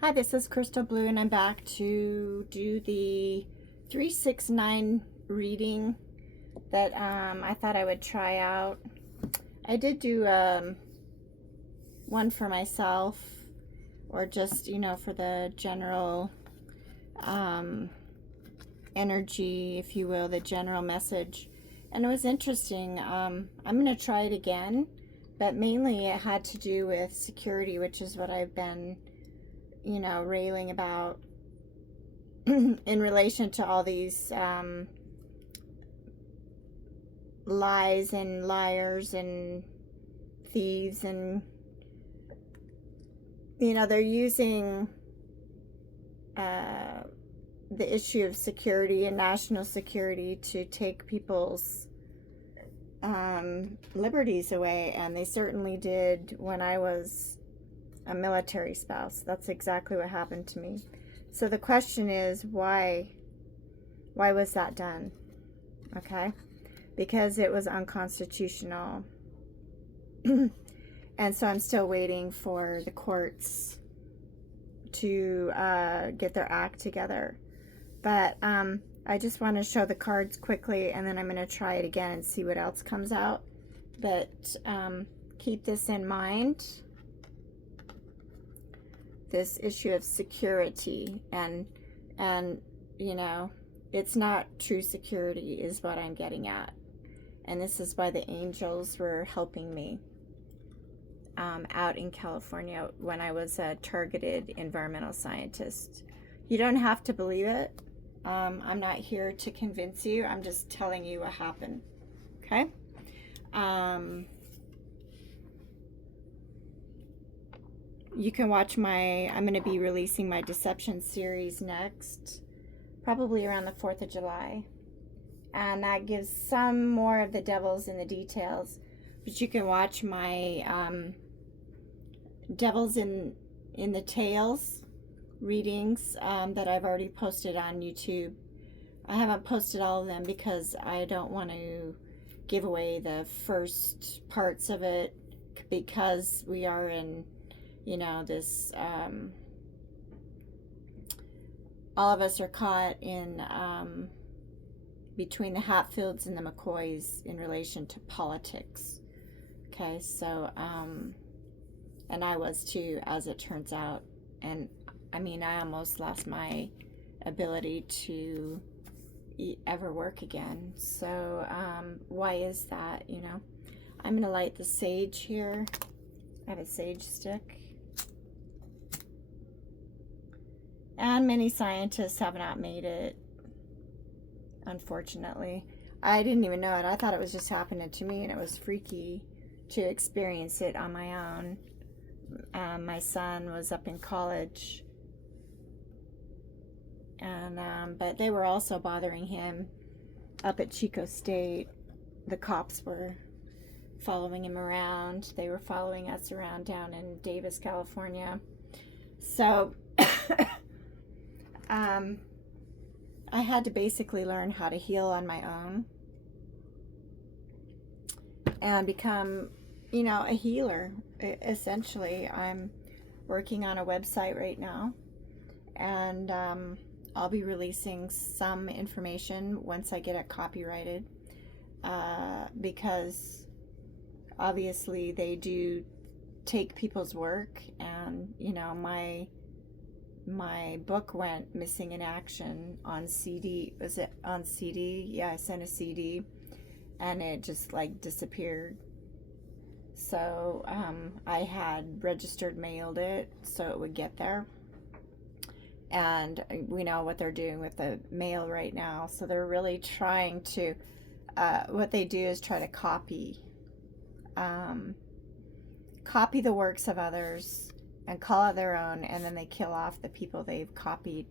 Hi, this is Crystal Blue, and I'm back to do the 369 reading that I thought I would try out. I did do one for myself, or just, for the general energy, if you will, the general message. And it was interesting. I'm going to try it again, but mainly it had to do with security, which is what I've been railing about in relation to all these lies and liars and thieves, and they're using the issue of security and national security to take people's liberties away, and they certainly did when I was a military spouse. That's exactly what happened to me. So the question is, why was that done? Okay, because it was unconstitutional. And so I'm still waiting for the courts to get their act together. But I just want to show the cards quickly, and then I'm going to try it again and see what else comes out. But keep this in mind, this issue of security, and it's not true security is what I'm getting at. And this is why the angels were helping me out in California when I was a targeted environmental scientist. You don't have to believe it. I'm not here to convince you. I'm just telling you what happened. Okay? You can watch I'm going to be releasing my Deception series next, probably around the 4th of July. And that gives some more of the devils in the details. But you can watch my Devils in the Tails readings that I've already posted on YouTube. I haven't posted all of them because I don't want to give away the first parts of it, because we are in this all of us are caught in between the Hatfields and the McCoys in relation to politics. Okay, so and I was too, as it turns out. And I almost lost my ability to ever work again. So why is that? I'm gonna light the sage here. I have a sage stick. And many scientists have not made it, unfortunately. I didn't even know it. I thought it was just happening to me, and it was freaky to experience it on my own. My son was up in college, and but they were also bothering him up at Chico State. The cops were following him around. They were following us around down in Davis, California. So I had to basically learn how to heal on my own and become, a healer. Essentially, I'm working on a website right now, and I'll be releasing some information once I get it copyrighted, because obviously they do take people's work, and my book went missing in action on CD. Was it on CD? Yeah, I sent a CD, and it just disappeared. So I had registered mailed it so it would get there, and we know what they're doing with the mail right now. So they're really trying to what they do is try to copy the works of others and call it their own, and then they kill off the people they've copied.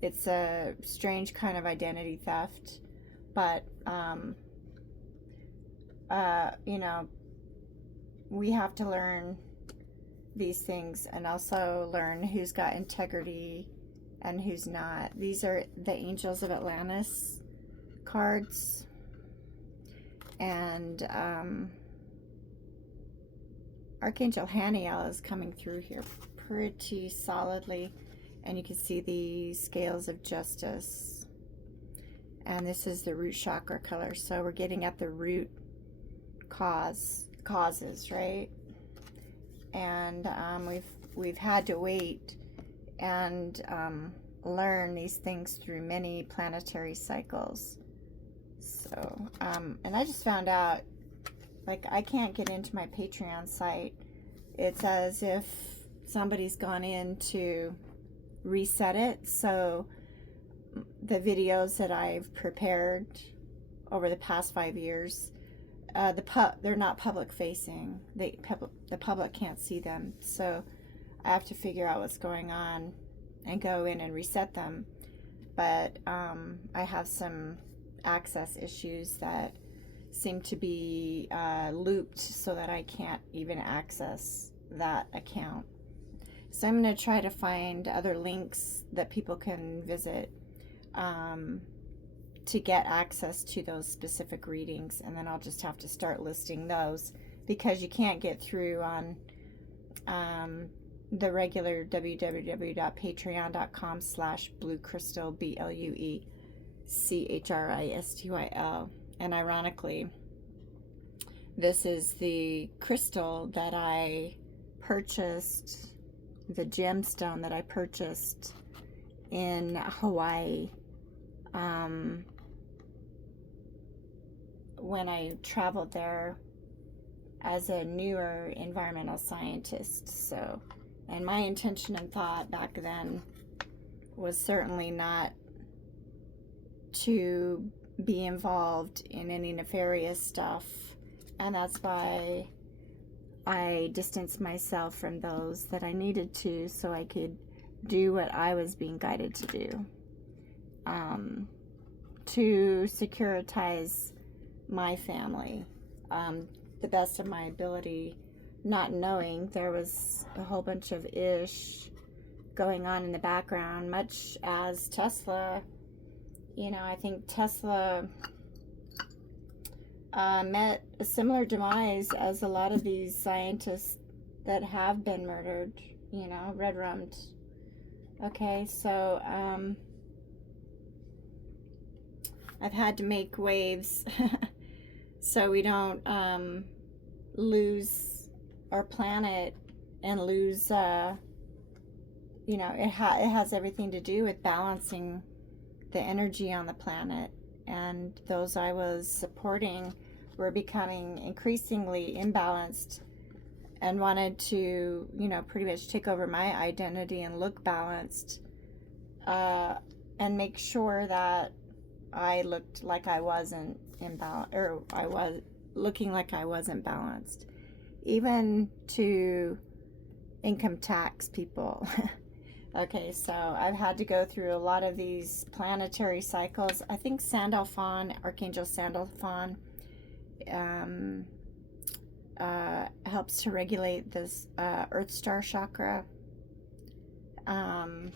It's a strange kind of identity theft, but we have to learn these things, and also learn who's got integrity and who's not. These are the Angels of Atlantis cards, and Archangel Haniel is coming through here pretty solidly, and you can see the scales of justice. And this is the root chakra color, so we're getting at the root causes, right? And we've had to wait and learn these things through many planetary cycles. So, and I just found out, like, I can't get into my Patreon site. It's as if somebody's gone in to reset it. So the videos that I've prepared over the past 5 years, they're not public facing. The public can't see them. So I have to figure out what's going on and go in and reset them. But I have some access issues that seem to be looped so that I can't even access that account. So I'm going to try to find other links that people can visit to get access to those specific readings, and then I'll just have to start listing those, because you can't get through on the regular www.patreon.com/bluecrystal, BLUECHRISTYL. And ironically, this is the crystal that I purchased, the gemstone that I purchased in Hawaii when I traveled there as a newer environmental scientist. So, and my intention and thought back then was certainly not to be involved in any nefarious stuff, and that's why I distanced myself from those that I needed to, so I could do what I was being guided to do, to securitize my family the best of my ability, not knowing there was a whole bunch of ish going on in the background, much as Tesla. You know, I think Tesla met a similar demise as a lot of these scientists that have been murdered, you know, red-rummed. Okay, so I've had to make waves so we don't lose our planet and lose, you know, it has everything to do with balancing the energy on the planet. And those I was supporting were becoming increasingly imbalanced and wanted to, you know, pretty much take over my identity and look balanced, and make sure that I looked like I wasn't imbalanced, or I was looking like I wasn't balanced, even to income tax people. Okay, so I've had to go through a lot of these planetary cycles. I think Sandalphon, Archangel Sandalphon, helps to regulate this Earth Star chakra, and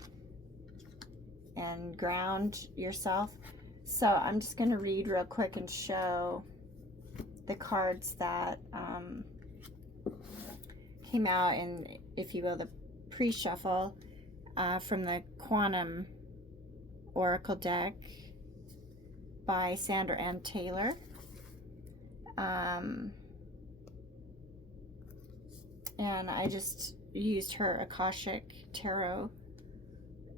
ground yourself. So I'm just going to read real quick and show the cards that came out in, if you will, the pre-shuffle from the Quantum Oracle deck by Sandra Ann Taylor. And I just used her Akashic Tarot,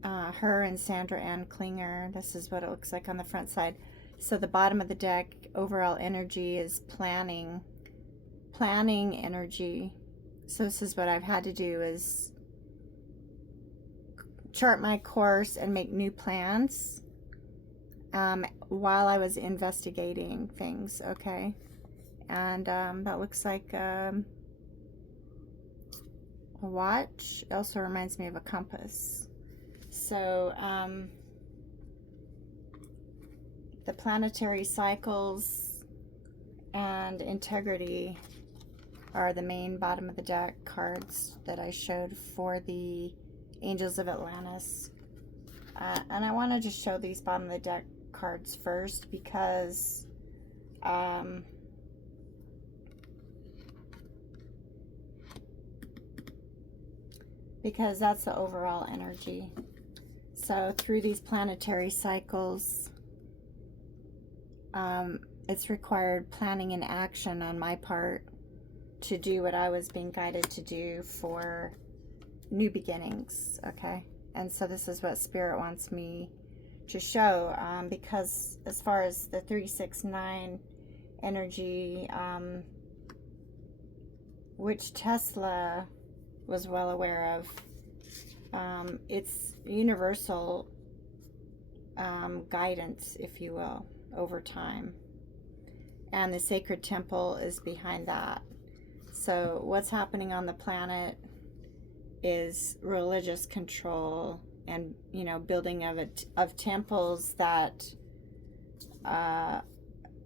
her and Sandra Ann Klinger. This is what it looks like on the front side. So the bottom of the deck, overall energy is planning energy. So this is what I've had to do, is chart my course and make new plans while I was investigating things. Okay, and that looks like a watch. It also reminds me of a compass. So the planetary cycles and integrity are the main bottom of the deck cards that I showed for the Angels of Atlantis. And I want to just show these bottom of the deck cards first, because because that's the overall energy. So through these planetary cycles, it's required planning and action on my part to do what I was being guided to do for new beginnings, okay? And so this is what Spirit wants me to show, because as far as the 369 energy, which Tesla was well aware of, it's universal guidance, if you will, over time. And the sacred temple is behind that. So what's happening on the planet is religious control and, you know, building of temples that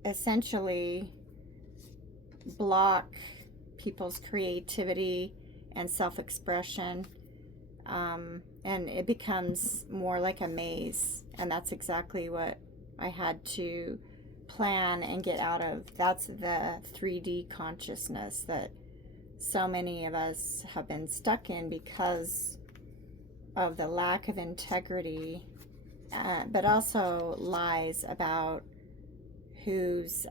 essentially block people's creativity and self-expression, and it becomes more like a maze. And that's exactly what I had to plan and get out of. That's the 3D consciousness that so many of us have been stuck in because of the lack of integrity, but also lies about who's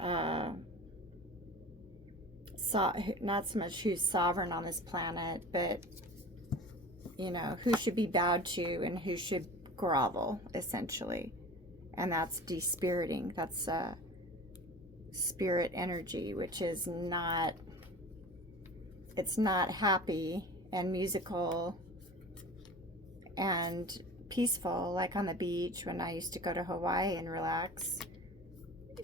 not so much who's sovereign on this planet, but, you know, who should be bowed to and who should grovel, essentially. And that's despiriting. That's spirit energy, which is not, it's not happy and musical and peaceful like on the beach when I used to go to Hawaii and relax.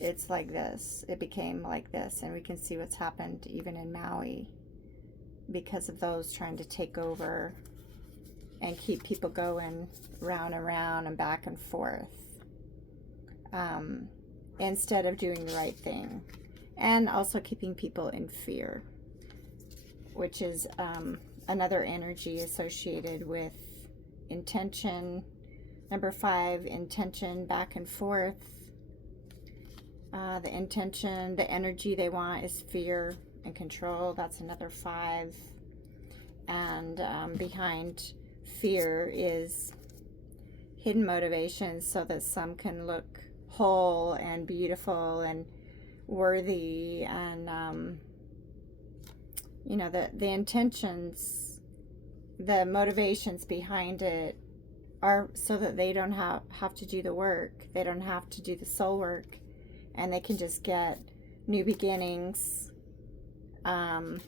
It's like this. It became like this, and we can see what's happened even in Maui because of those trying to take over and keep people going round and round and back and forth, instead of doing the right thing, and also keeping people in fear, which is another energy associated with intention. Number 5, intention, back and forth. The intention, the energy they want is fear and control. That's another 5. And behind fear is hidden motivations so that some can look whole and beautiful and worthy. And, you know, the intentions, the motivations behind it are so that they don't have to do the work. They don't have to do the soul work. And they can just get new beginnings, and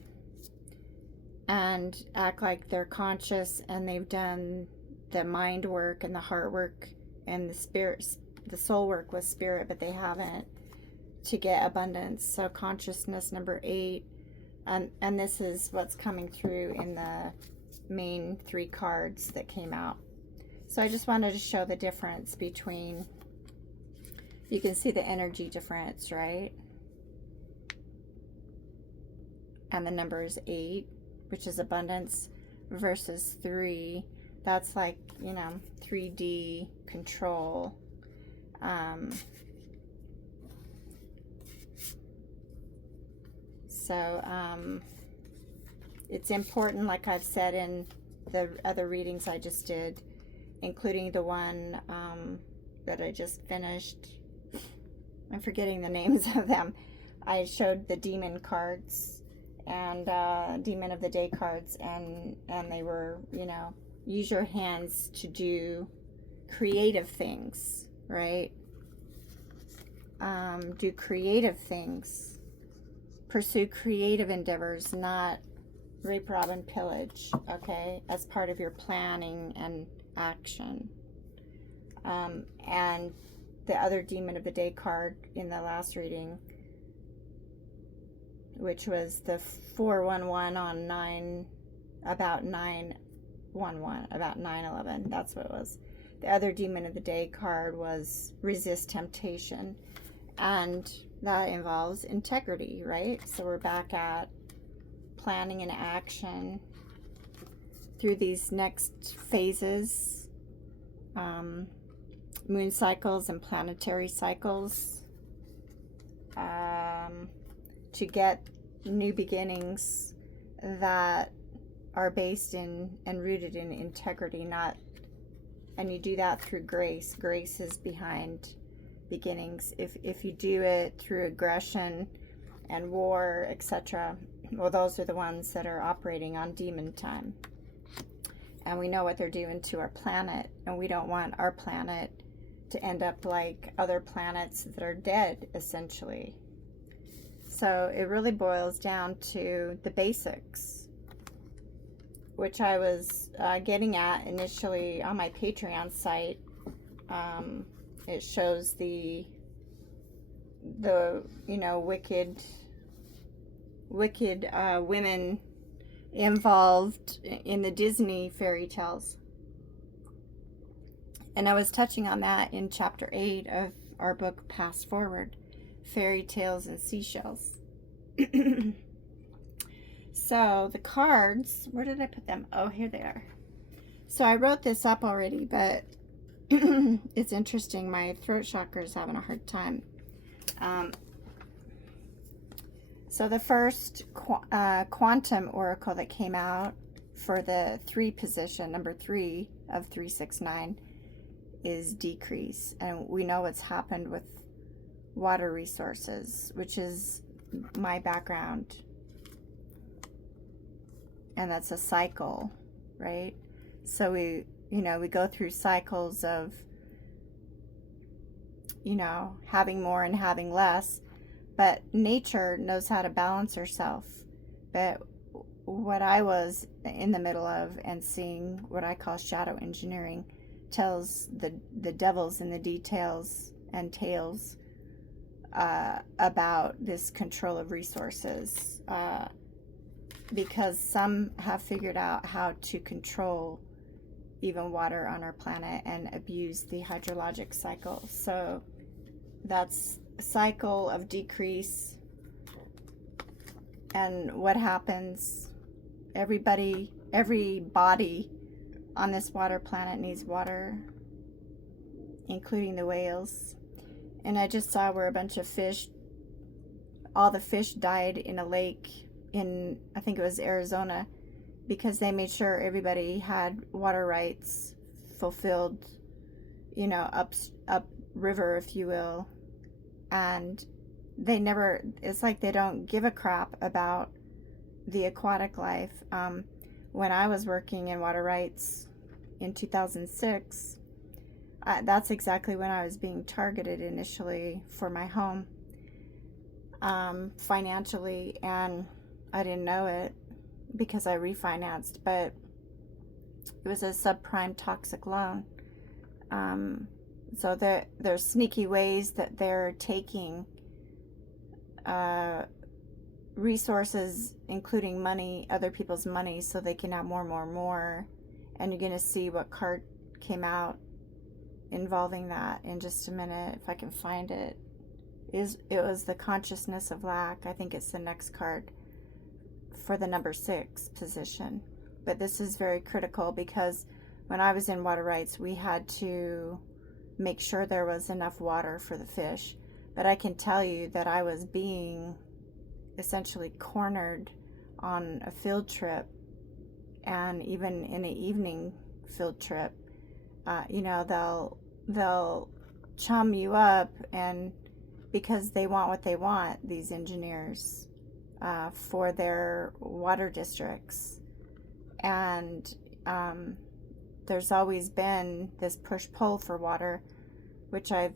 act like they're conscious and they've done the mind work and the heart work and the soul work with spirit, but they haven't, to get abundance. So consciousness, number 8, and this is what's coming through in the main 3 cards that came out. So I just wanted to show the difference between. You can see the energy difference, right? And the number is 8, which is abundance, versus 3. That's like, you know, 3D control. It's important, like I've said in the other readings I just did, including the one that I just finished. I'm forgetting the names of them. I showed the demon cards and demon of the day cards, and they were, you know, use your hands to do creative things, right? Do creative things, pursue creative endeavors, not rape, rob, and pillage, okay, as part of your planning and action. And the other demon of the day card in the last reading, which was the 411 on 9, about 911, about 9/11. That's what it was. The other demon of the day card was resist temptation, and that involves integrity, right? So we're back at planning and action through these next phases. Moon cycles and planetary cycles, to get new beginnings that are based in and rooted in integrity, not, and you do that through grace. Grace is behind beginnings. If you do it through aggression and war, etc., well, those are the ones that are operating on demon time. And we know what they're doing to our planet, and we don't want our planet to end up like other planets that are dead, essentially. So it really boils down to the basics, which I was getting at initially on my Patreon site. It shows the wicked women involved in the Disney fairy tales. And I was touching on that in chapter 8 of our book, Past Forward, Fairy Tales and Seashells. So the cards, where did I put them? Oh, here they are. So I wrote this up already, but it's interesting. My throat chakra is having a hard time. So the first quantum oracle that came out for the 3 position, number 3 of 369, is decrease. And we know what's happened with water resources, which is my background. And that's a cycle, right? So we go through cycles of, having more and having less. But nature knows how to balance herself. But what I was in the middle of and seeing what I call shadow engineering tells the devils in the details and tales about this control of resources. Because some have figured out how to control even water on our planet and abuse the hydrologic cycle. So that's a cycle of decrease. And what happens? Every body on this water planet needs water, including the whales. And I just saw where a bunch of fish, all the fish died in a lake in, I think it was Arizona, because they made sure everybody had water rights fulfilled, up river, if you will. And they never, it's like they don't give a crap about the aquatic life. When I was working in water rights in 2006, that's exactly when I was being targeted initially for my home, financially, and I didn't know it because I refinanced, but it was a subprime toxic loan. So there's sneaky ways that they're taking resources, including money, other people's money, so they can have more. And you're going to see what card came out involving that in just a minute, if I can find it. It was the consciousness of lack. I think it's the next card for the number 6 position. But this is very critical because when I was in water rights, we had to make sure there was enough water for the fish. But I can tell you that I was being essentially cornered on a field trip, and even in an evening field trip. They'll chum you up, and because they want what they want, these engineers, for their water districts. And there's always been this push-pull for water, which I've,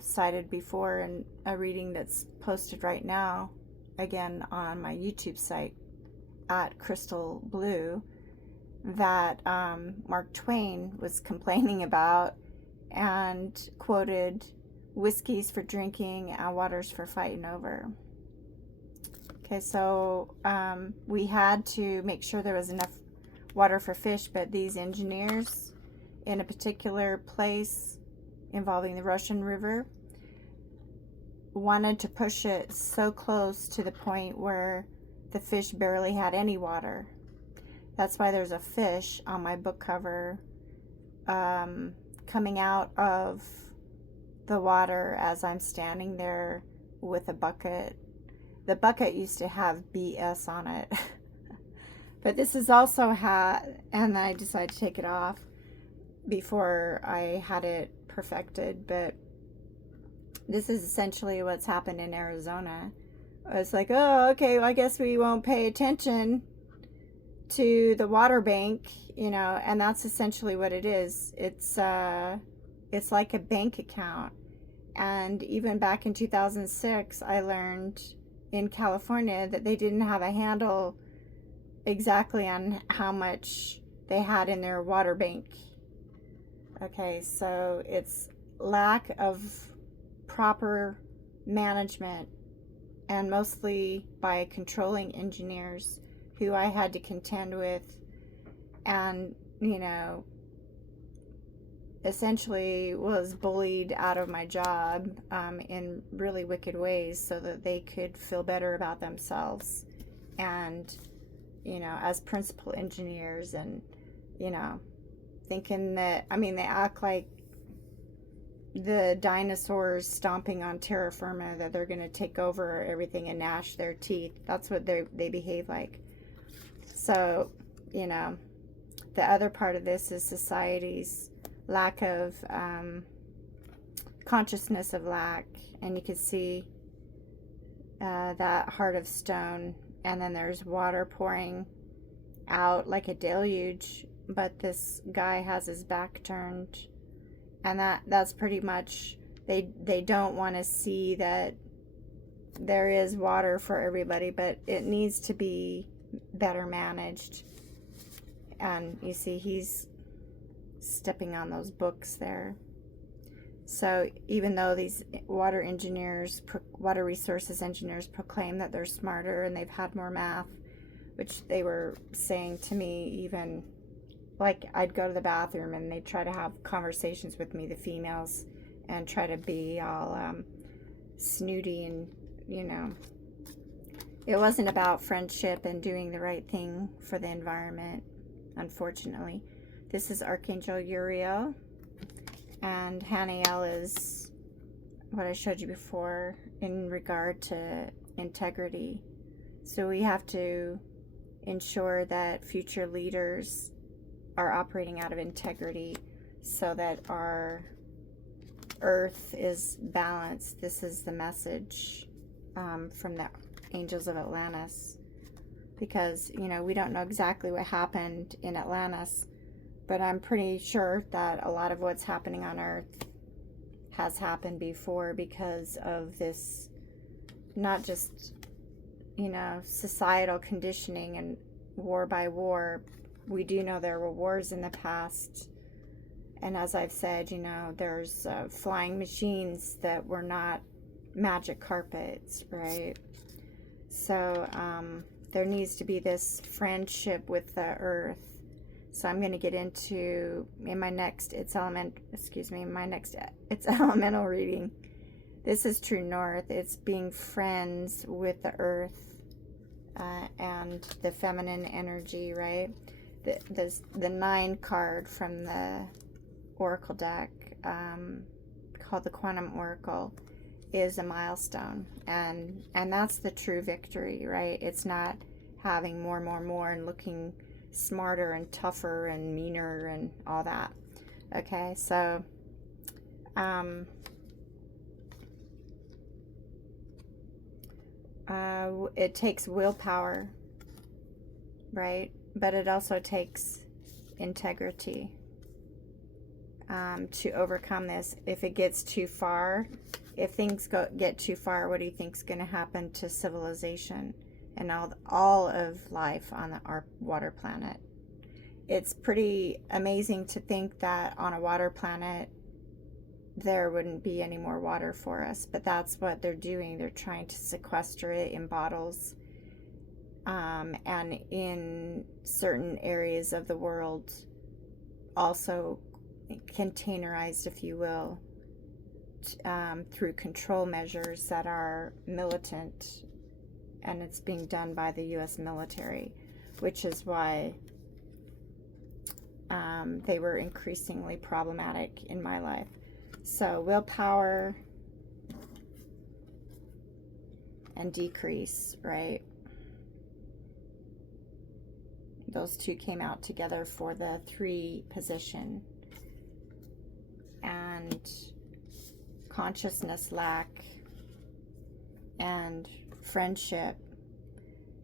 cited before in a reading that's posted right now, again on my YouTube site at ChristyL, that Mark Twain was complaining about and quoted, "Whiskey's for drinking and water's for fighting over." Okay, so we had to make sure there was enough water for fish, but these engineers in a particular place involving the Russian River wanted to push it so close to the point where the fish barely had any water. That's why there's a fish on my book cover coming out of the water as I'm standing there with a bucket. The bucket used to have BS on it. But this is also and I decided to take it off before I had it perfected. But this is essentially what's happened in Arizona. It's like, oh, okay, well, I guess we won't pay attention to the water bank, and that's essentially what it is. It's like a bank account. And even back in 2006, I learned in California that they didn't have a handle exactly on how much they had in their water bank. Okay, so it's lack of proper management, and mostly by controlling engineers who I had to contend with, and essentially was bullied out of my job in really wicked ways so that they could feel better about themselves. And as principal engineers, and thinking that, they act like the dinosaurs stomping on terra firma, that they're going to take over everything and gnash their teeth. That's what they behave like. So, the other part of this is society's lack of consciousness of lack. And you can see that heart of stone, and then there's water pouring out like a deluge, but this guy has his back turned. And that's pretty much, they don't want to see that there is water for everybody, but it needs to be better managed. And you see he's stepping on those books there. So even though these water resources engineers proclaim that they're smarter and they've had more math, which they were saying to me, even like I'd go to the bathroom and they'd try to have conversations with me, the females, and try to be all snooty, and it wasn't about friendship and doing the right thing for the environment, unfortunately. This is Archangel Uriel, and Haniel is what I showed you before in regard to integrity. So we have to ensure that future leaders are operating out of integrity so that our earth is balanced. This is the message from the angels of Atlantis, because we don't know exactly what happened in Atlantis, but I'm pretty sure that a lot of what's happening on earth has happened before, because of this, not just societal conditioning and war by war. We do know there were wars in the past, and as I've said, there's flying machines that were not magic carpets, right? So there needs to be this friendship with the earth. So I'm going to get into, in my next It's Elemental reading. This is True North. It's being friends with the earth and the feminine energy, right? The 9 card from the Oracle deck, called the Quantum Oracle, is a milestone, and that's the true victory, right? It's not having more and looking smarter and tougher and meaner and all that. Okay, so it takes willpower, right? But it also takes integrity to overcome this. If it gets too far, if things get too far, what do you think is going to happen to civilization and all of life on our water planet? It's pretty amazing to think that on a water planet there wouldn't be any more water for us, but that's what they're doing. They're trying to sequester it in bottles, and in certain areas of the world also containerized, if you will, through control measures that are militant, and it's being done by the U.S. military, which is why they were increasingly problematic in my life. So willpower and decrease, right? those two came out together for the 3 position. And consciousness lack and friendship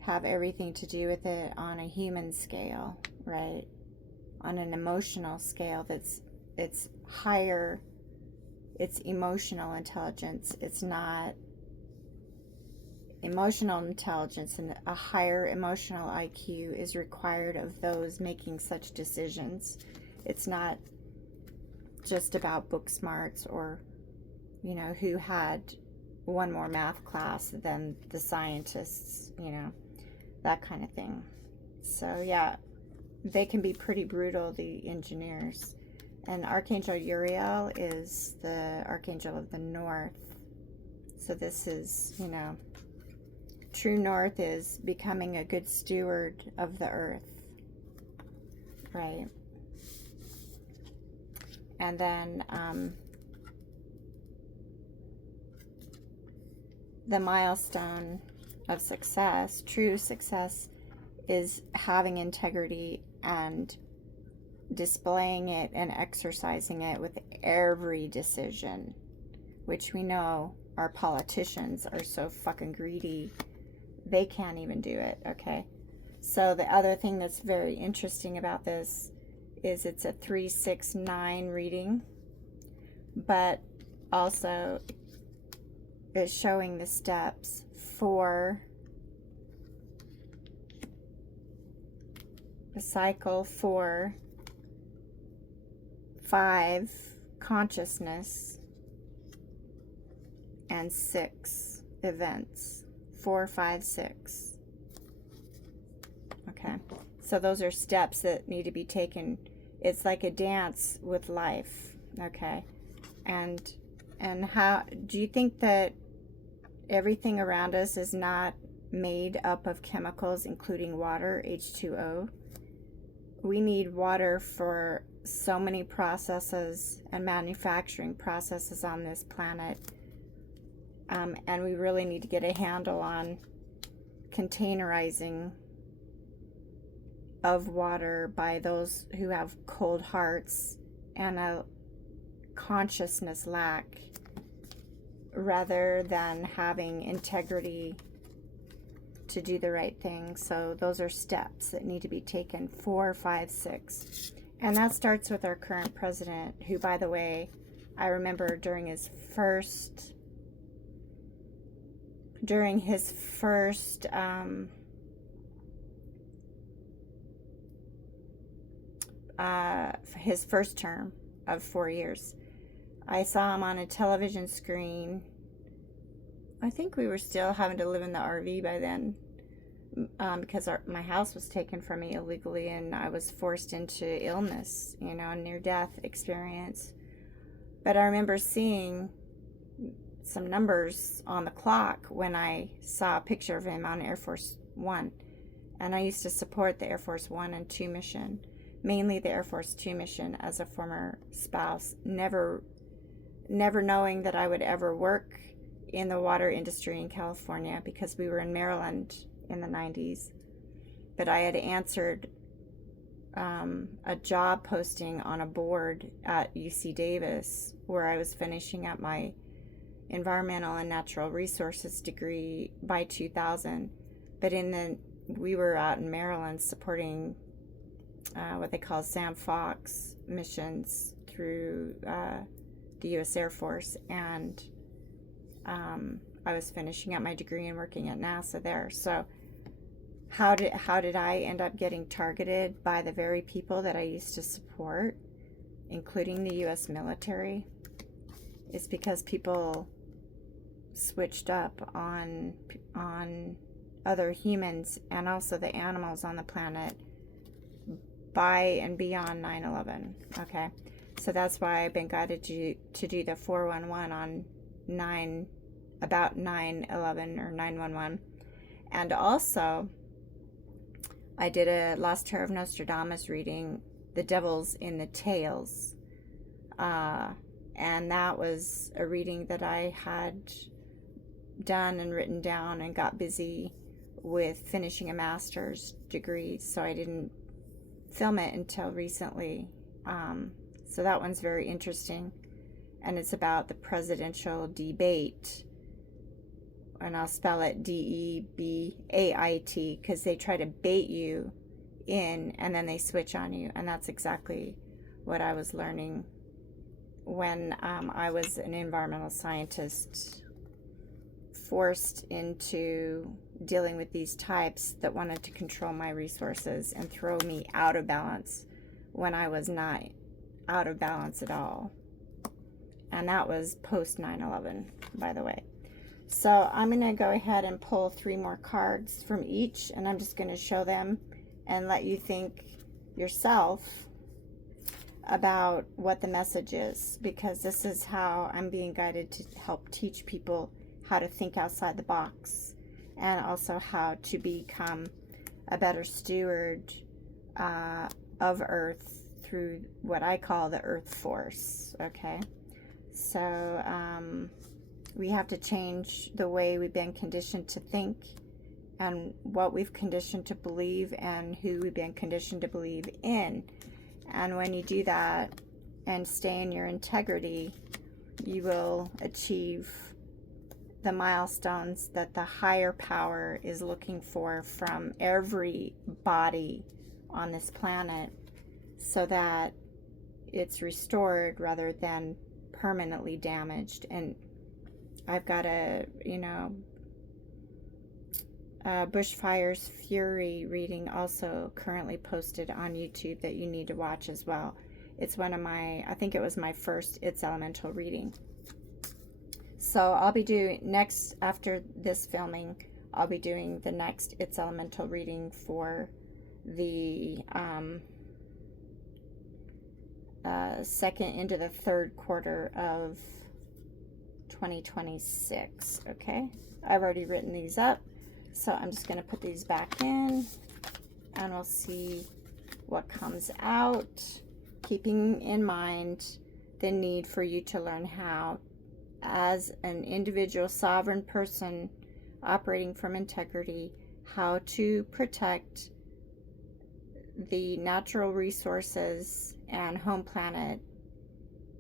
have everything to do with it on a human scale, right? On an emotional scale it's higher, it's emotional intelligence. It's not emotional intelligence, and a higher emotional IQ is required of those making such decisions. It's not just about book smarts or, you know, who had one more math class than the scientists, you know, that kind of thing. So yeah, they can be pretty brutal, the engineers. And Archangel Uriel is the Archangel of the North. So this is, you know, true North is becoming a good steward of the earth, right? And then the milestone of success, true success, is having integrity and displaying it and exercising it with every decision, which we know our politicians are so fucking greedy, they can't even do it, okay? So the other thing that's very interesting about this is it's a 3-6-9 reading, but also is showing the steps for the cycle 4, 5, consciousness, and 6, events. 4, 5, 6. Okay, so those are steps that need to be taken. It's like a dance with life, okay? And how do you think that everything around us is not made up of chemicals, including water, H2O? We need water for so many processes and manufacturing processes on this planet. And we really need to get a handle on containerizing of water by those who have cold hearts and a consciousness lack, rather than having integrity to do the right thing. So those are steps that need to be taken. 4, 5, 6. And that starts with our current president, who, by the way, I remember during his first term of 4 years, I saw him on a television screen. I think we were still having to live in the RV by then, because my house was taken from me illegally, and I was forced into illness, you know, near-death experience. But I remember seeing some numbers on the clock when I saw a picture of him on Air Force One. And I used to support the Air Force 1 and 2 mission, mainly the Air Force 2 mission as a former spouse, never knowing that I would ever work in the water industry in California, because we were in Maryland in the 90s. But I had answered a job posting on a board at UC Davis, where I was finishing up my environmental and natural resources degree by 2000. But we were out in Maryland supporting what they call Sam Fox missions through the U.S. Air Force, and I was finishing up my degree and working at NASA there. So how did I end up getting targeted by the very people that I used to support, including the U.S. military? It's because people switched up on other humans and also the animals on the planet by and beyond 9/11. Okay, so that's why I've been guided to do the 411 on about 9/11 or 9/11, and also I did a Lost Terror of Nostradamus reading, The Devil's in the Tales, and that was a reading that I had done and written down and got busy with finishing a master's degree, so I didn't film it until recently. So that one's very interesting, and it's about the presidential debate, and I'll spell it DEBAIT, because they try to bait you in and then they switch on you, and that's exactly what I was learning when I was an environmental scientist, forced into dealing with these types that wanted to control my resources and throw me out of balance when I was not out of balance at all. And that was post 9/11, by the way. So I'm going to go ahead and pull 3 more cards from each, and I'm just going to show them and let you think yourself about what the message is, because this is how I'm being guided to help teach people how to think outside the box, and also how to become a better steward of Earth through what I call the Earth Force. Okay, so we have to change the way we've been conditioned to think, and what we've conditioned to believe, and who we've been conditioned to believe in. And when you do that and stay in your integrity, you will achieve the milestones that the higher power is looking for from every body on this planet, so that it's restored rather than permanently damaged. And I've got a, Bushfire's Fury reading also currently posted on YouTube that you need to watch as well. It's one of my, I think it was my first It's Elemental reading. So I'll be doing next, after this filming, I'll be doing the next It's Elemental reading for the second into the third quarter of 2026. Okay, I've already written these up, so I'm just going to put these back in, and we'll see what comes out, keeping in mind the need for you to learn how, as an individual sovereign person operating from integrity, how to protect the natural resources and home planet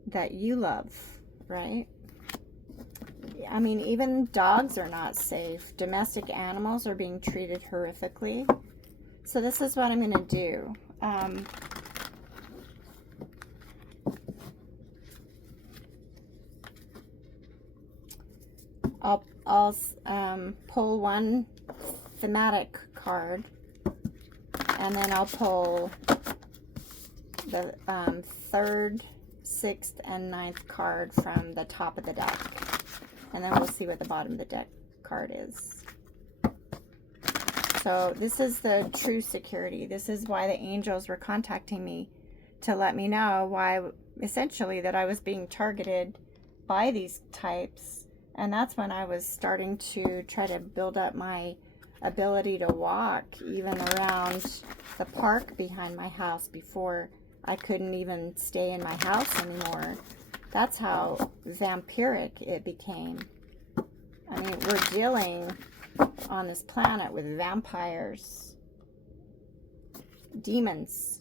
that you love, right? I mean, even dogs are not safe. Domestic animals are being treated horrifically. So this is what I'm going to do. I'll pull one thematic card, and then I'll pull the 3rd, 6th, and 9th card from the top of the deck. And then we'll see what the bottom of the deck card is. So this is the true security. This is why the angels were contacting me, to let me know why, essentially, that I was being targeted by these types. And that's when I was starting to try to build up my ability to walk even around the park behind my house. Before, I couldn't even stay in my house anymore. That's how vampiric it became. I mean, we're dealing on this planet with vampires, demons.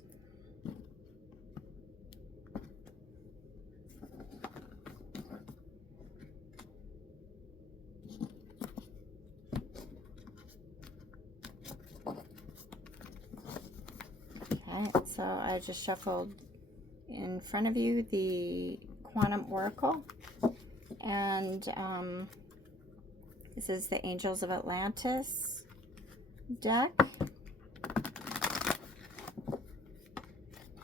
Okay, so I just shuffled in front of you the Quantum Oracle, and this is the Angels of Atlantis deck.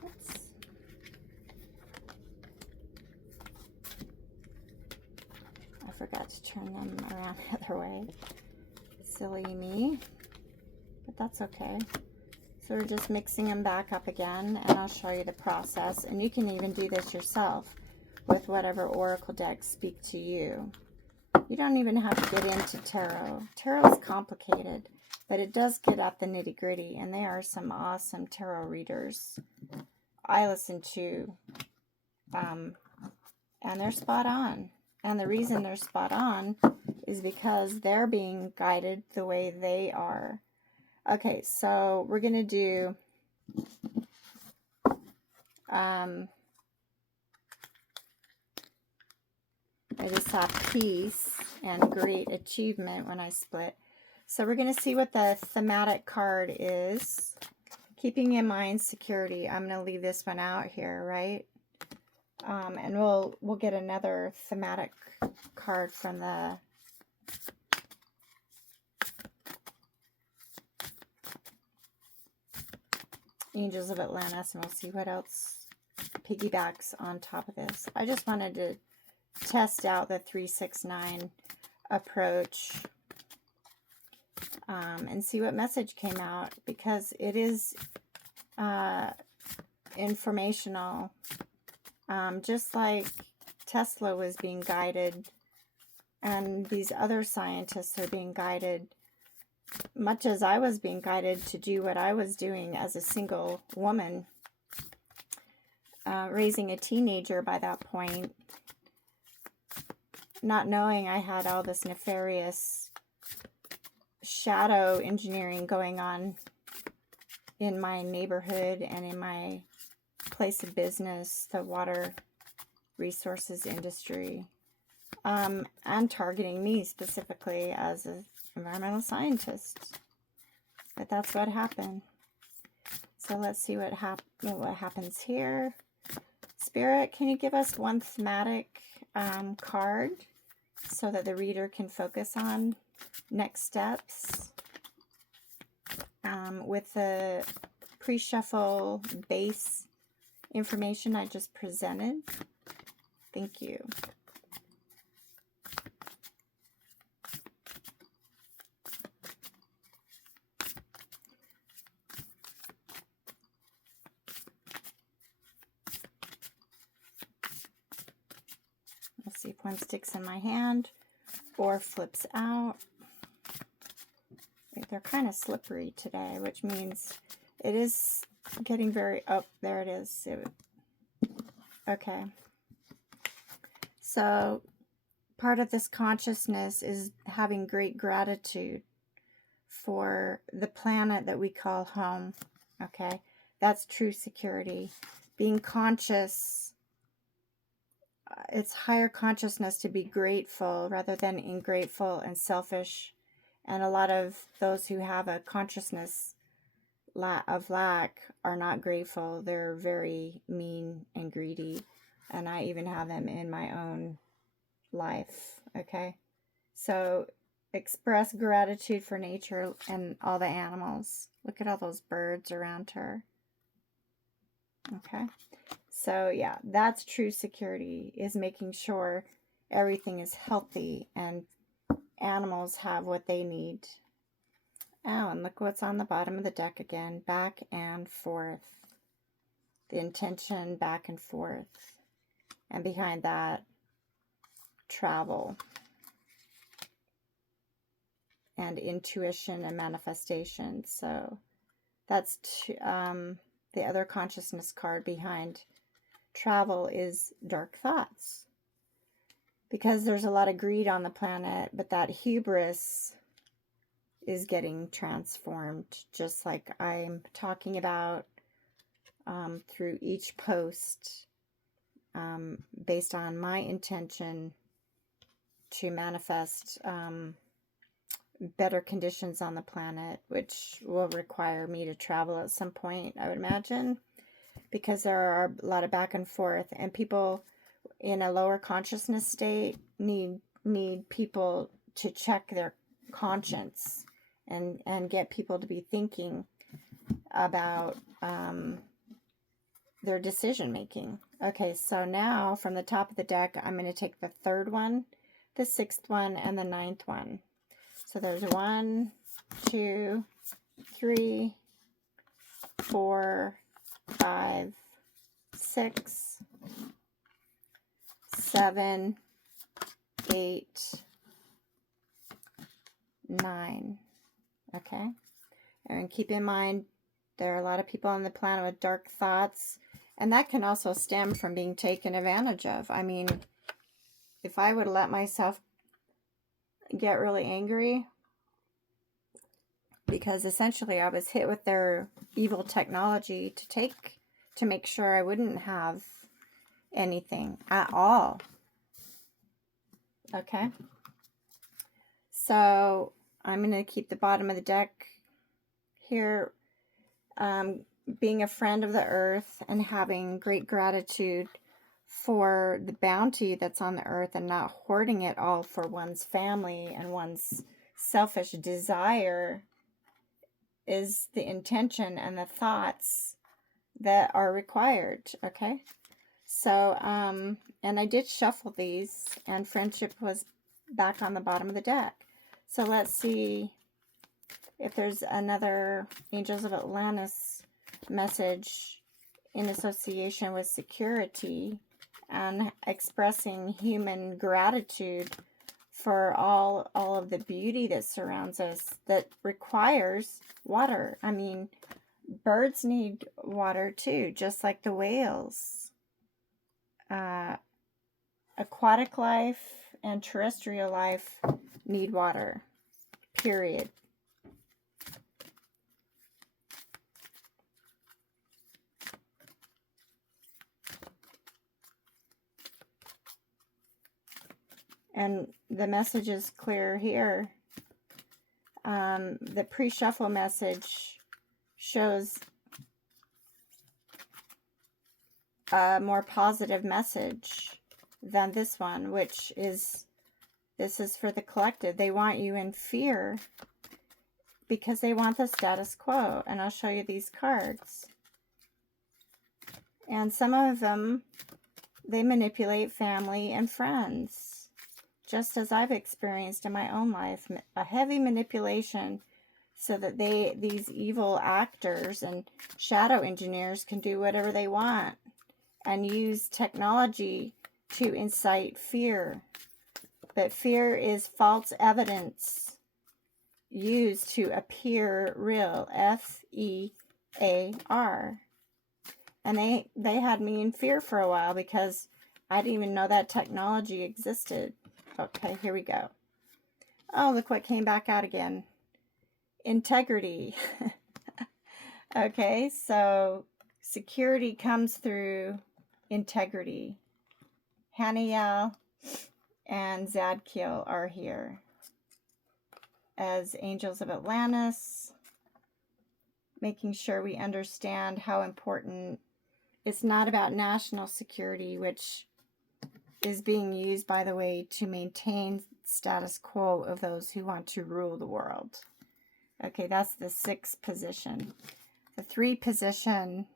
Oops. I forgot to turn them around the other way. Silly me, but that's okay. So we're just mixing them back up again, and I'll show you the process. And you can even do this yourself with whatever oracle decks speak to you. You don't even have to get into tarot. Tarot is complicated, but it does get at the nitty-gritty, and they are some awesome tarot readers I listen to, and they're spot on. And the reason they're spot on is because they're being guided the way they are. Okay, so we're going to do I just saw peace and great achievement when I split. So we're going to see what the thematic card is. Keeping in mind security. I'm going to leave this one out here, right? And we'll get another thematic card from the Angels of Atlantis, and we'll see what else piggybacks on top of this. I just wanted to test out the 369 approach and see what message came out, because it is informational, just like Tesla was being guided and these other scientists are being guided, much as I was being guided to do what I was doing as a single woman, raising a teenager by that point, not knowing I had all this nefarious shadow engineering going on in my neighborhood and in my place of business, the water resources industry, and targeting me specifically as an environmental scientist. But that's what happened. So let's see what happens here. Spirit, can you give us one thematic card so that the reader can focus on next steps with the pre-shuffle base information I just presented? Thank you. Let's see if one sticks in my hand or flips out. They're kind of slippery today, which means it is getting very, oh, there it is. Okay. So part of this consciousness is having great gratitude for the planet that we call home. Okay. That's true security. Being conscious, it's higher consciousness to be grateful rather than ingrateful and selfish. And a lot of those who have a consciousness of lack are not grateful. They're very mean and greedy. And I even have them in my own life. Okay. So express gratitude for nature and all the animals. Look at all those birds around her. Okay. So yeah, that's true security, is making sure everything is healthy and animals have what they need. Oh, and look what's on the bottom of the deck again. Back and forth. The intention, back and forth. And behind that, travel. And intuition and manifestation. So that's the other consciousness card behind travel is dark thoughts. Because there's a lot of greed on the planet, but that hubris is getting transformed, just like I'm talking about through each post, based on my intention to manifest better conditions on the planet, which will require me to travel at some point, I would imagine, because there are a lot of back and forth, and people in a lower consciousness state need people to check their conscience and get people to be thinking about their decision making. Okay, so now from the top of the deck, I'm going to take the third one, the 6th one, and the 9th one. So there's 1, 2, 3, 4, 5, 6, 7, 8, 9. Okay. And keep in mind, there are a lot of people on the planet with dark thoughts, and that can also stem from being taken advantage of. I mean, if I would let myself get really angry because essentially I was hit with their evil technology to make sure I wouldn't have anything at all. Okay. So I'm going to keep the bottom of the deck here. Being a friend of the earth and having great gratitude for the bounty that's on the earth and not hoarding it all for one's family and one's selfish desire is the intention and the thoughts that are required. Okay. So, and I did shuffle these, and friendship was back on the bottom of the deck. So let's see if there's another Angels of Atlantis message in association with security and expressing human gratitude for all of the beauty that surrounds us that requires water. I mean, birds need water too, just like the whales. Aquatic life and terrestrial life need water, period. And the message is clear here. The pre-shuffle message shows a more positive message than this one, which is, this is for the collective. They want you in fear because they want the status quo. And I'll show you these cards. And some of them, they manipulate family and friends, just as I've experienced in my own life, a heavy manipulation so that these evil actors and shadow engineers can do whatever they want and use technology to incite fear. But fear is false evidence used to appear real, F-E-A-R. And they had me in fear for a while because I didn't even know that technology existed. Okay, here we go. Oh, look what came back out again. Integrity. Okay, so security comes through integrity. Haniel and Zadkiel are here as Angels of Atlantis, making sure we understand how important. It's not about national security, which is being used, by the way, to maintain status quo of those who want to rule the world. Okay, that's the 6th position. The 3 position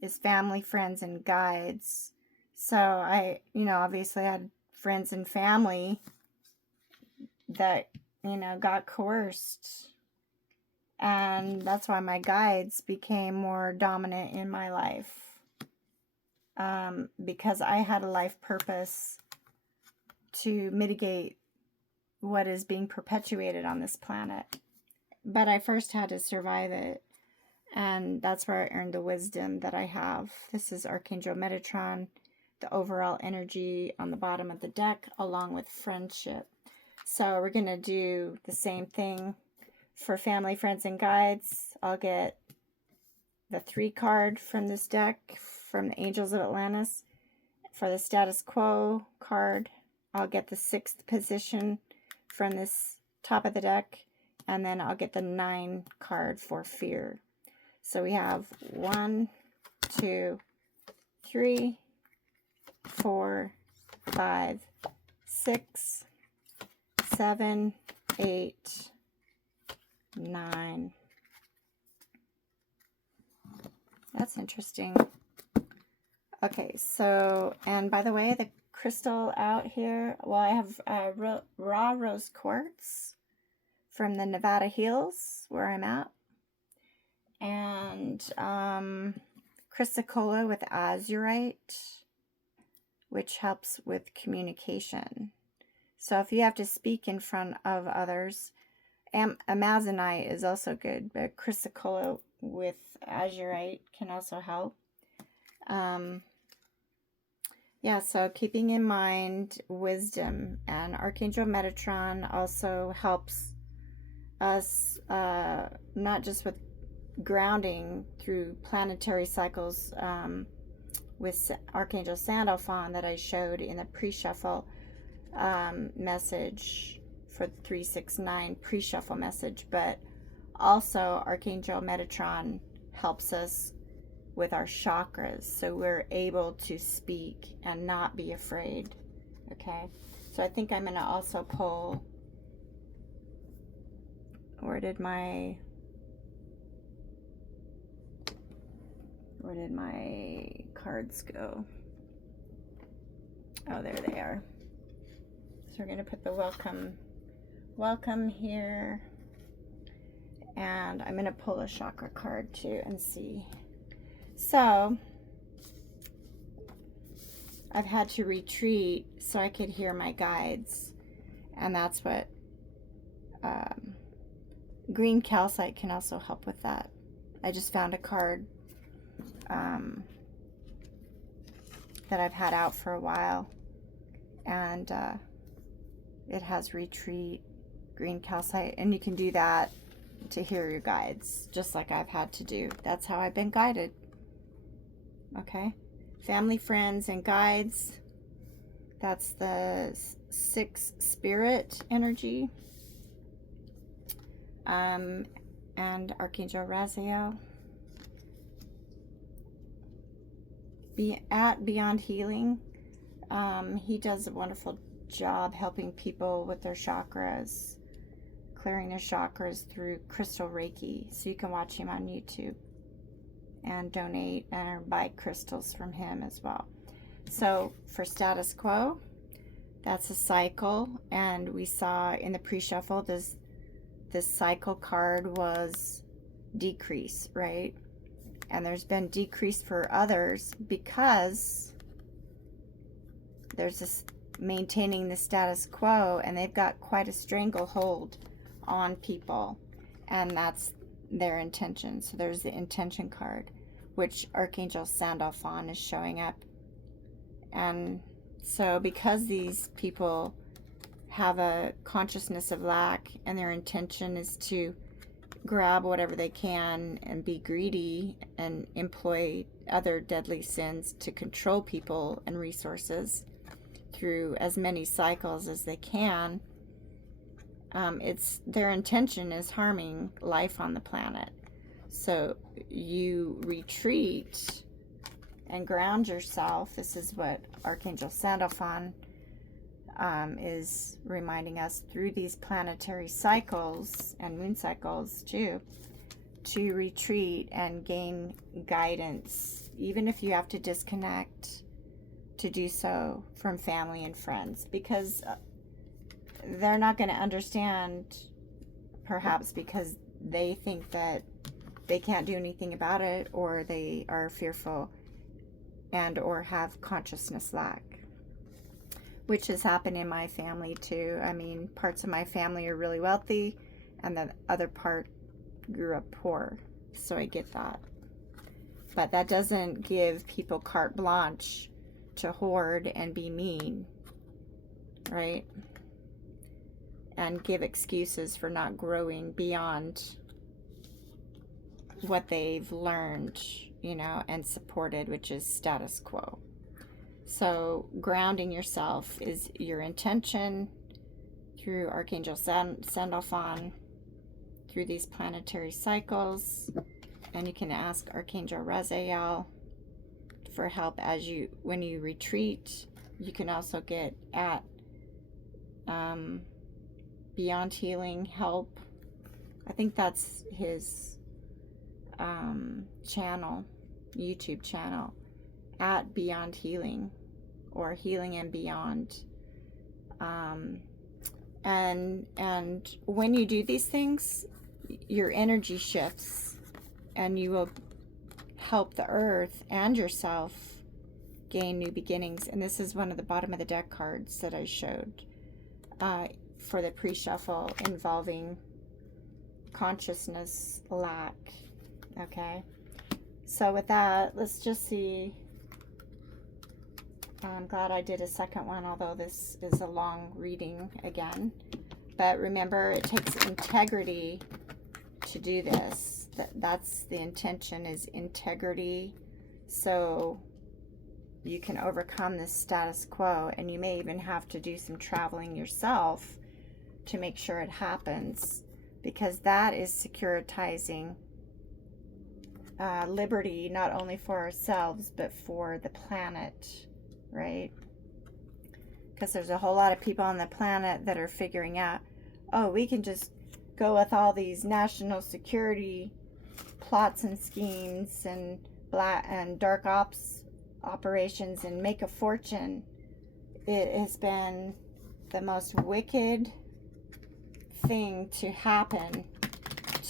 is family, friends, and guides. So I, obviously I had friends and family that, got coerced. And that's why my guides became more dominant in my life. Because I had a life purpose to mitigate what is being perpetuated on this planet. But I first had to survive it. And that's where I earned the wisdom that I have. This is Archangel Metatron, the overall energy on the bottom of the deck, along with friendship. So we're going to do the same thing for family, friends, and guides. I'll get the 3 card from this deck from the Angels of Atlantis. For the status quo card, I'll get the 6th position from this top of the deck. And then I'll get the 9 card for fear. So we have 1, 2, 3, 4, 5, 6, 7, 8, 9. That's interesting. Okay, so, and by the way, the crystal out here, well, I have raw rose quartz from the Nevada Hills, where I'm at. And ChristyL with azurite, which helps with communication. So if you have to speak in front of others, amazonite is also good, but ChristyL with azurite can also help. Yeah, so keeping in mind wisdom, and Archangel Metatron also helps us not just with grounding through planetary cycles, with Archangel Sandalphon that I showed in the pre-shuffle message for the 369 pre-shuffle message, but also Archangel Metatron helps us with our chakras, so we're able to speak and not be afraid. Okay, so I think I'm going to also pull, where did my cards go? Oh, there they are. So we're going to put the welcome here, and I'm going to pull a chakra card too and see. So I've had to retreat so I could hear my guides, and that's what green calcite can also help with that. I just found a card that I've had out for a while, and it has retreat, green calcite, and you can do that to hear your guides, just like I've had to do. That's how I've been guided. Okay, family, friends, and guides. That's the 6 spirit energy. And Archangel Raziel. At Beyond Healing, he does a wonderful job helping people with their chakras, clearing their chakras through crystal Reiki. So you can watch him on YouTube and donate or buy crystals from him as well. So for status quo, that's a cycle, and we saw in the pre-shuffle this cycle card was decrease, right? And there's been decrease for others because there's this maintaining the status quo, and they've got quite a stranglehold on people, and that's their intention. So there's the intention card, which Archangel Sandalphon is showing up. And so because these people have a consciousness of lack and their intention is to grab whatever they can and be greedy and employ other deadly sins to control people and resources through as many cycles as they can, it's their intention is harming life on the planet. So you retreat and ground yourself. This is what Archangel Sandalphon is reminding us through these planetary cycles and moon cycles too, to retreat and gain guidance, even if you have to disconnect, to do so from family and friends, because they're not going to understand, perhaps because they think that they can't do anything about it, or they are fearful and or have consciousness lack, which has happened in my family too. I mean, parts of my family are really wealthy and the other part grew up poor, so I get that. But that doesn't give people carte blanche to hoard and be mean, right? And give excuses for not growing beyond what they've learned, you know, and supported, which is status quo. So grounding yourself is your intention through Archangel Sandalphon, through these planetary cycles, and you can ask Archangel Raziel for help when you retreat. You can also get at Beyond Healing help. I think that's his channel, YouTube channel, at Beyond Healing, or Healing and Beyond. And when you do these things, your energy shifts, and you will help the earth and yourself gain new beginnings. And this is one of the bottom of the deck cards that I showed for the pre-shuffle, involving consciousness lack. Okay, so with that, let's just see I'm glad I did a second one, although this is a long reading again. But remember, it takes integrity to do this. That's the intention, is integrity. So you can overcome this status quo, and you may even have to do some traveling yourself to make sure it happens, because that is securitizing liberty, not only for ourselves but for the planet, right? Because there's a whole lot of people on the planet that are figuring out, oh, we can just go with all these national security plots and schemes and dark ops operations and make a fortune. It has been the most wicked thing to happen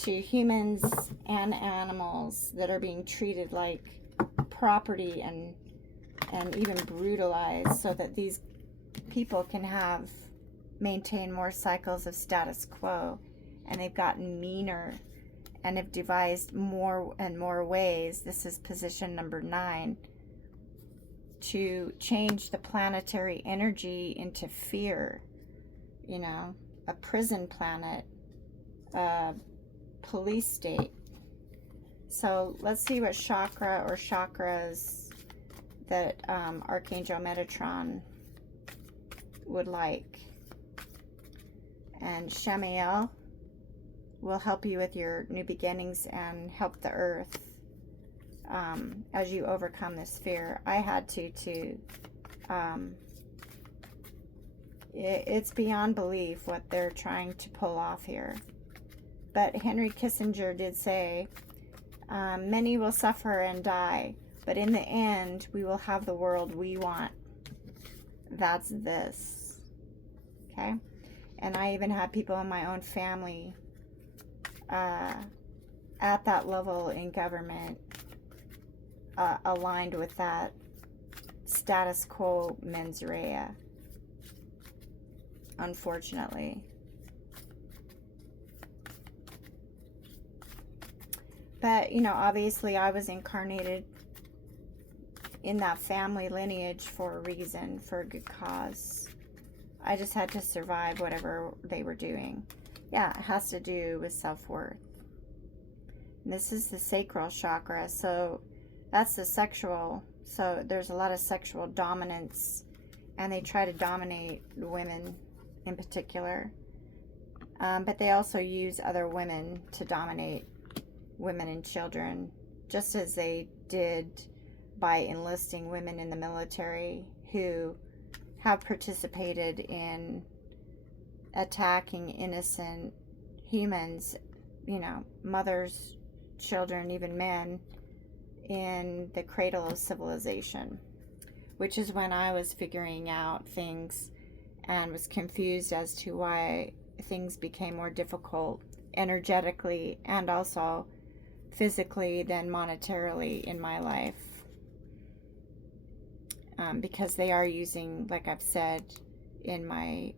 to humans and animals that are being treated like property and even brutalized, so that these people can maintain more cycles of status quo. And they've gotten meaner and have devised more and more ways. This is position number 9, to change the planetary energy into fear. You know, a prison planet, a police state. So let's see what chakra or chakras that Archangel Metatron would like. And Shamael will help you with your new beginnings and help the earth as you overcome this fear. I had to too. It's beyond belief what they're trying to pull off here. But Henry Kissinger did say, many will suffer and die, but in the end, we will have the world we want. That's this. Okay? And I even had people in my own family at that level in government aligned with that status quo mens rea, unfortunately. But, you know, obviously I was incarnated in that family lineage for a reason, for a good cause. I just had to survive whatever they were doing. Yeah, it has to do with self-worth. And this is the sacral chakra, so that's the sexual. So there's a lot of sexual dominance, and they try to dominate women in particular. But they also use other women to dominate women and children, just as they did by enlisting women in the military who have participated in attacking innocent humans, you know, mothers, children, even men, in the cradle of civilization, which is when I was figuring out things and was confused as to why things became more difficult energetically and also physically than monetarily in my life. Because they are using, like I've said in my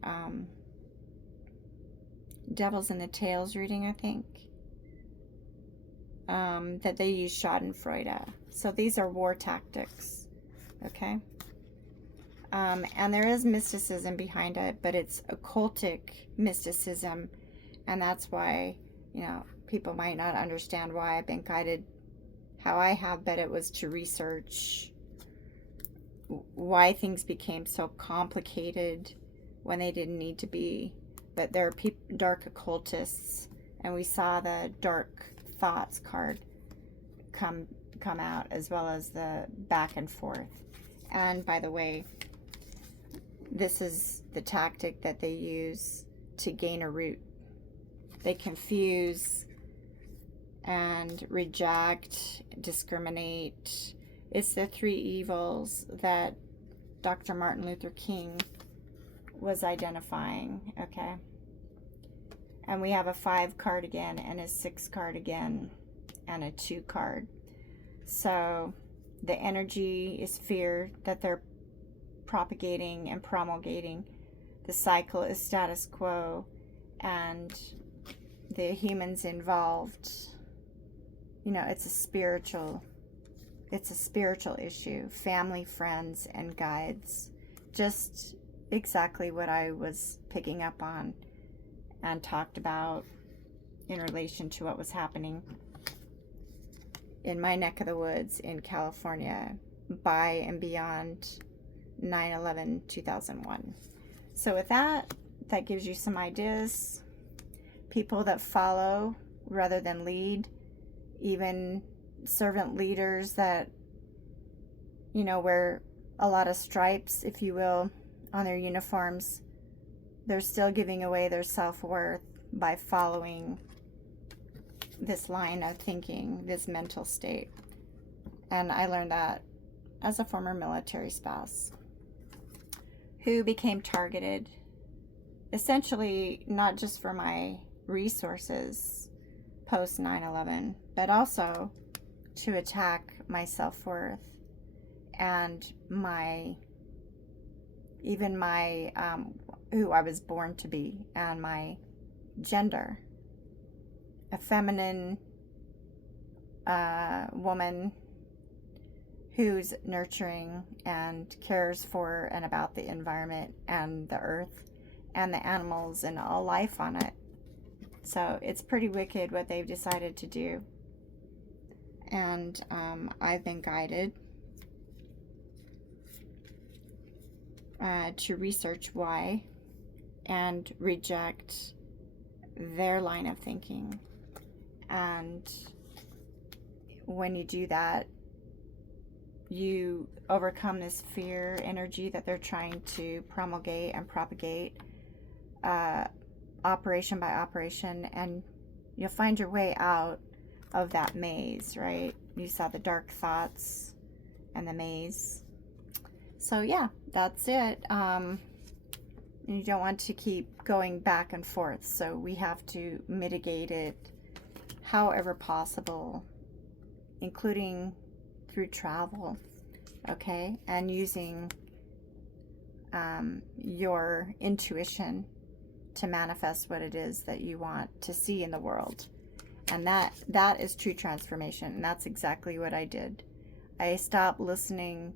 Devils in the Tails reading, I think, that they use Schadenfreude. So these are war tactics, okay? And there is mysticism behind it, but it's occultic mysticism, and that's why, you know, people might not understand why I've been guided how I have, but it was to research why things became so complicated when they didn't need to be. But there are dark occultists, and we saw the dark thoughts card come out, as well as the back and forth. And by the way, this is the tactic that they use to gain a root. They confuse and reject, discriminate. It's the 3 evils that Dr. Martin Luther King was identifying, okay? And we have a 5 card again, and a 6 card again, and a 2 card. So the energy is fear that they're propagating and promulgating. The cycle is status quo, and the humans involved, you know, it's a spiritual it's a spiritual issue. Family, friends, and guides. Just exactly what I was picking up on and talked about in relation to what was happening in my neck of the woods in California by and beyond 9/11 2001. So with that, that gives you some ideas. People that follow rather than lead, even servant leaders that, you know, wear a lot of stripes, if you will, on their uniforms, they're still giving away their self-worth by following this line of thinking, this mental state. And I learned that as a former military spouse who became targeted, essentially not just for my resources post 9/11, but also to attack my self-worth and my who I was born to be, and my gender. A feminine woman who's nurturing and cares for and about the environment and the earth and the animals and all life on it. So it's pretty wicked what they've decided to do. And I've been guided to research why and reject their line of thinking. And when you do that, you overcome this fear energy that they're trying to promulgate and propagate, operation by operation, and you'll find your way out of that maze, right? You saw the dark thoughts and the maze. So yeah, that's it. You don't want to keep going back and forth, so we have to mitigate it however possible, including through travel, okay? And using your intuition to manifest what it is that you want to see in the world. And that is true transformation, and that's exactly what I did. I stopped listening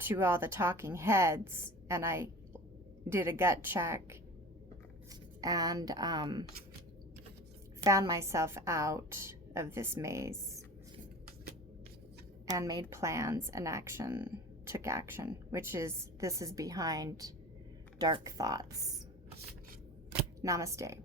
to all the talking heads, and I did a gut check and found myself out of this maze and made plans and took action, this is behind dark thoughts. Namaste.